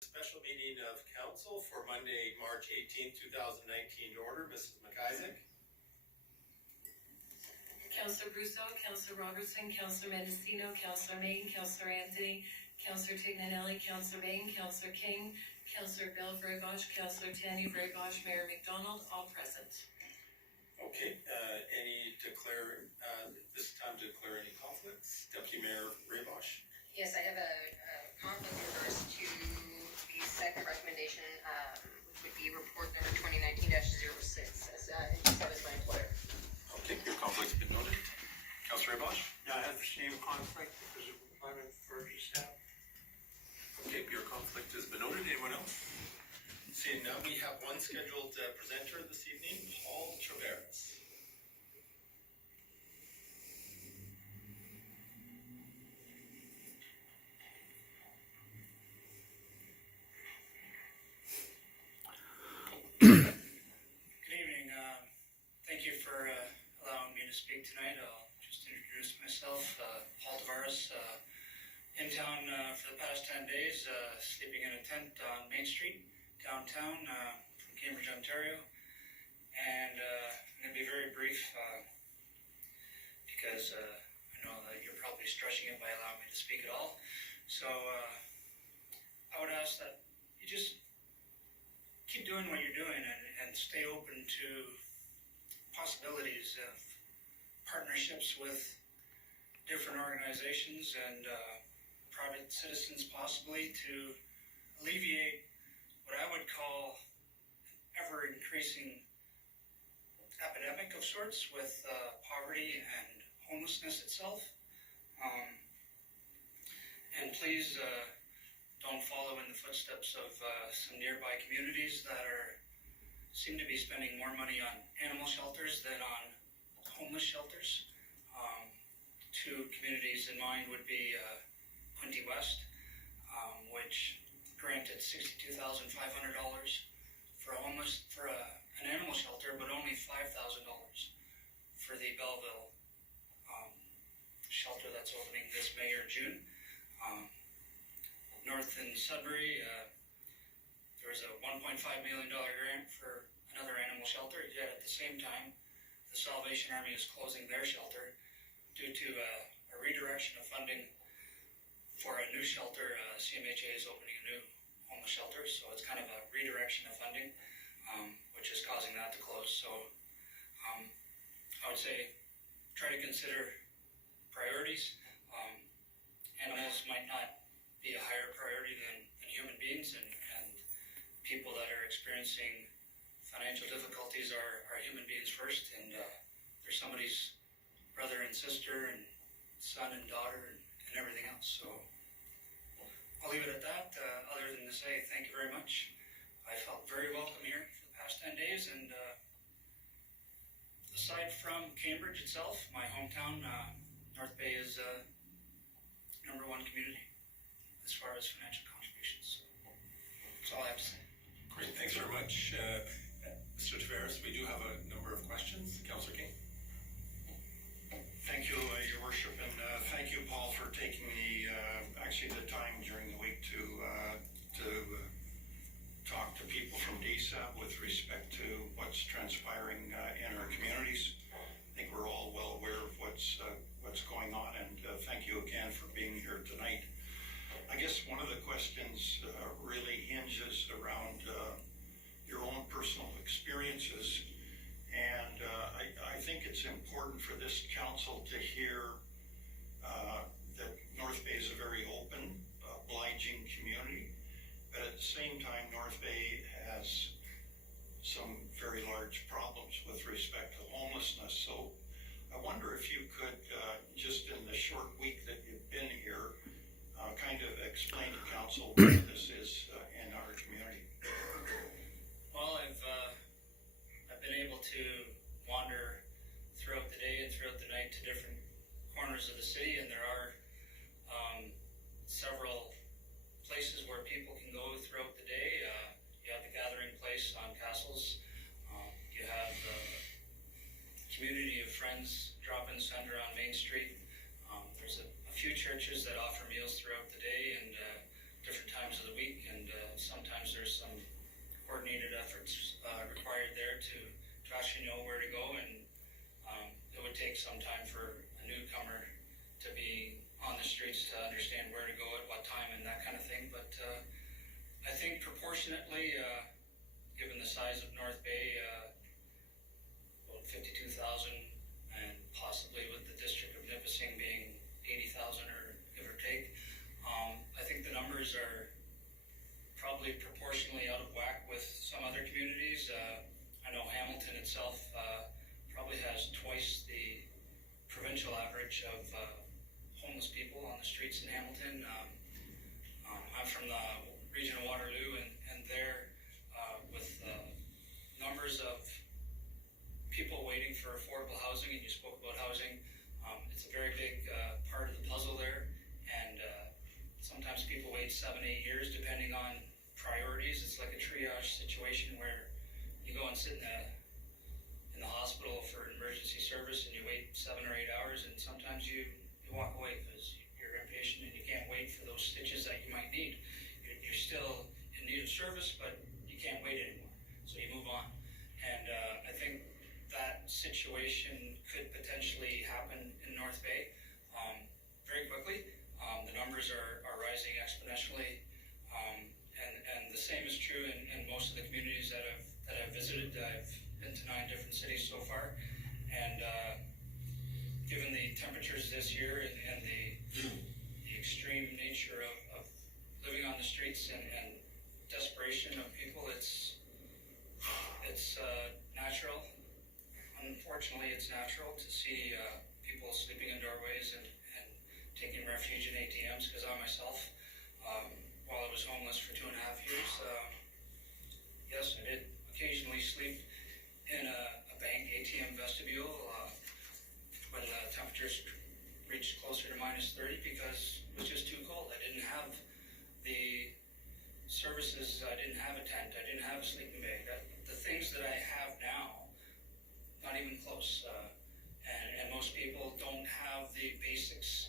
Special meeting of council for Monday, March 18th, 2019 to order. Mrs. McIsaac. Councillor Brusso, Councillor Robertson, Councillor Mendocino, Councillor Main, Councillor Anthony, Councillor Tignanelli, Councillor Bain, Councillor King, Councillor Bell Vraybosch, Councillor Tanya Vraybosch, Mayor McDonald, all present. Okay, this time to declare any conflicts. Deputy Mayor Vraybosch. Yes, I have a conflict in regards to the second recommendation, which would be report number 2019-06, as my employer. Okay, your conflict's been noted. Councillor Vraybosch. Yeah, I have the same conflict because of employment for staff. Okay, your conflict has been noted. Anyone else? Seeing now, we have one scheduled presenter this evening, Paul Traveras. Good evening. Thank you for allowing me to speak tonight. I'll just introduce myself. Paul Tavares, in town for the past 10 days, sleeping in a tent on Main Street, downtown, from Cambridge, Ontario. And I'm going to be very brief because I know that you're probably stretching it by allowing me to speak at all. So I would ask that you just keep doing what you're doing and stay open to possibilities of partnerships with different organizations and private citizens possibly to alleviate what I would call an ever-increasing epidemic of sorts with poverty and homelessness itself. And please don't follow in the footsteps of some nearby communities that seem to be spending more money on animal shelters than on homeless shelters. Two communities in mind would be Quinte West, which granted $62,500 for an animal shelter, but only $5,000 for the Belleville shelter that's opening this May or June. North in Sudbury, there was a $1.5 million grant for another animal shelter, yet at the same time, the Salvation Army is closing their shelter due to a redirection of funding for a new shelter. CMHA is opening a new homeless shelter, so it's kind of a redirection of funding, which is causing that to close. So I would say try to consider priorities. Animals might not be a higher priority than human beings, and people that are experiencing financial difficulties are human beings first, and they're somebody's brother and sister and son and daughter and everything else. So I'll leave it at that, other than to say thank you very much. I felt very welcome here for the past 10 days, and aside from Cambridge itself, my hometown, North Bay is #1 community as far as financial contributions. So that's all I have to say. Great, thanks very much. Mr. Tavares, we do have a number of questions. Councillor King. Thank you, Your Worship, and thank you, Paul, for taking the time during the week to talk to people from DSAB with respect to what's transpiring in our communities. I think we're all well aware of what's going on, and thank you again for being here tonight. I guess one of the questions really hinges around your own personal experiences, and I think it's important for this council to hear that North Bay is a very open, obliging community, but at the same time, North Bay has some very large problems with respect to homelessness. So I wonder if you could, just in the short week that you've been here, kind of explain to council what this is in our community. Well, I've been able to wander throughout the day and throughout the night to different corners of the city, and there are several places where people can go throughout the day. You have the gathering place on Castles. You have the community of friends drop-in center on Main Street. There's a few churches that offer meals throughout the day and different times of the week, and take some time for a newcomer to be on the streets to understand where to go at what time and that kind of thing. But I think proportionately, given the size of North Bay, about 52,000, and possibly with the district of Nipissing being 80,000 or give or take, I think the numbers are probably proportionally out of whack with some other communities. I know Hamilton itself probably has twice the provincial average of homeless people on the streets in Hamilton. I'm from the region of Waterloo, and there with numbers of people waiting for affordable housing, and you spoke about housing, it's a very big part of the puzzle there, and sometimes people wait 7-8 years depending on priorities. It's like a triage situation where you go and sit in the hospital for an emergency service and you wait 7 or 8 hours, and sometimes you walk away because you're impatient and you can't wait for those stitches that you might need. You're still in need of service, but you can't wait anymore, so you move on. And I think that situation could potentially happen in North Bay very quickly. The numbers are rising exponentially, and the same is true in most of the communities that I've visited. I've been to 9 different cities so far, and given the temperatures this year and the extreme nature of living on the streets and desperation of people, it's natural. Unfortunately, it's natural to see people sleeping in doorways and taking refuge in ATMs, because I myself, while I was homeless for 2.5 years, yes, I did occasionally sleep in a bank ATM vestibule when the temperatures reached closer to -30, because it was just too cold. I didn't have the services, I didn't have a tent, I didn't have a sleeping bag. The things that I have now, not even close. And most people don't have the basics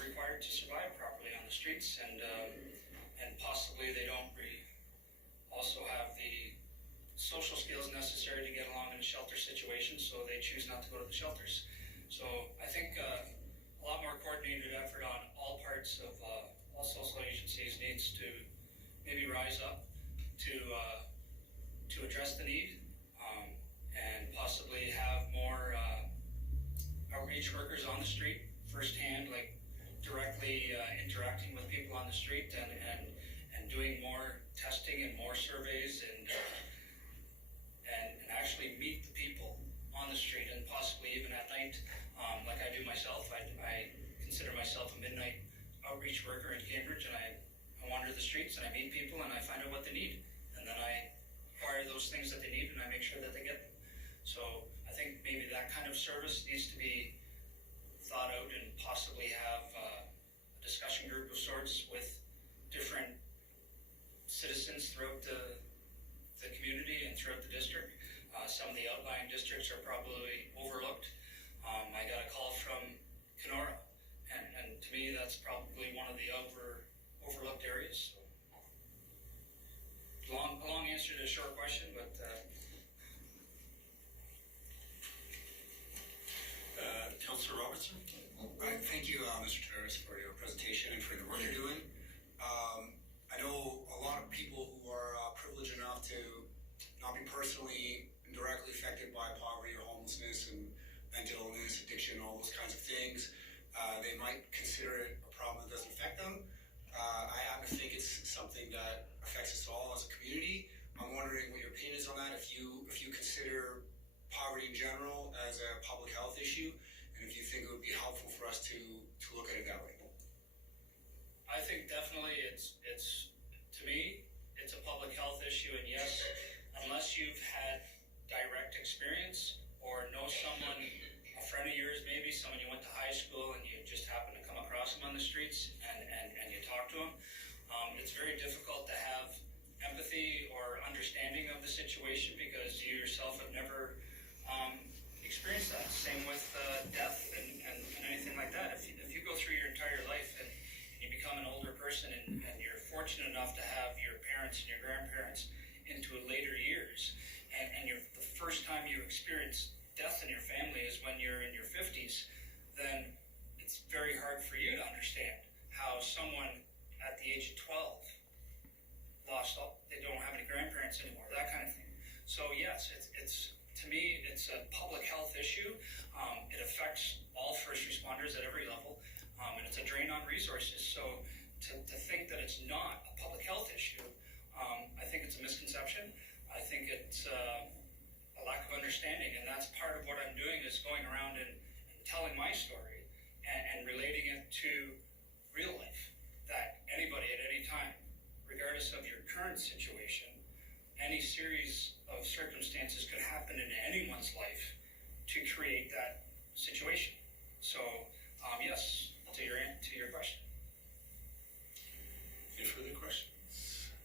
required to survive properly on the streets, and possibly they don't also have the social skills necessary to get along in a shelter situation, so they choose not to go to the shelters. So I think a lot more coordinated effort on all parts of all social agencies needs to maybe rise up to address the need, and possibly have more outreach workers on the street firsthand, like directly interacting with people on the street and doing more testing and more surveys and actually meet the people on the street, and possibly even at night, like I do myself. I consider myself a midnight outreach worker in Cambridge, and I wander the streets and I meet people and I find out what they need, and then I acquire those things that they need and I make sure that they get them. So I think maybe that kind of service needs to be thought out, and possibly have a discussion group of sorts with different citizens throughout the community and throughout the district. Some of the outlying districts are probably overlooked. I got a call from Kenora, and to me that's probably one of the overlooked areas. So, long answer to a short question, but Councillor Robertson? Thank you, Mr. Terrace, for your presentation and for the work you're doing. I know a lot of people who are privileged enough to not be personally and directly affected by poverty or homelessness and mental illness, addiction, all those kinds of things. They might consider it a problem that doesn't affect them. I happen to think it's something that affects us all as a community. I'm wondering what your opinion is on that, if you consider poverty in general as a public health issue, and if you think it would be helpful for us to look at it that way. I think definitely it's to me, it's a public health issue, and yes, unless you've had direct experience or know someone, a friend of yours maybe, someone you went to high school and you just happen to come across them on the streets and you talk to them, it's very difficult to have empathy or understanding of the situation, because you yourself have never experienced that. Same with death and anything like that. If you go through your entire life and you become an older person and you're fortunate enough to have your parents and your grandparents into later years, and the first time you experience death in your family is when you're in your 50s, So yes, it's to me, it's a public health issue. It affects all first responders at every level, and it's a drain on resources. So to think that it's not a public health issue, I think it's a misconception. I think it's a lack of understanding, and that's part of what I'm doing is going around and telling my story and relating it to real life, that anybody at any time, regardless of your current situation, any series of circumstances could happen in anyone's life to create that situation. So, yes, to your question. Any further questions?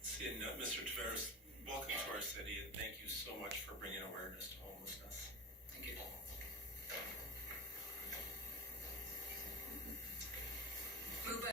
Seeing none, Mr. Taveras, welcome to our city, and thank you so much for bringing awareness to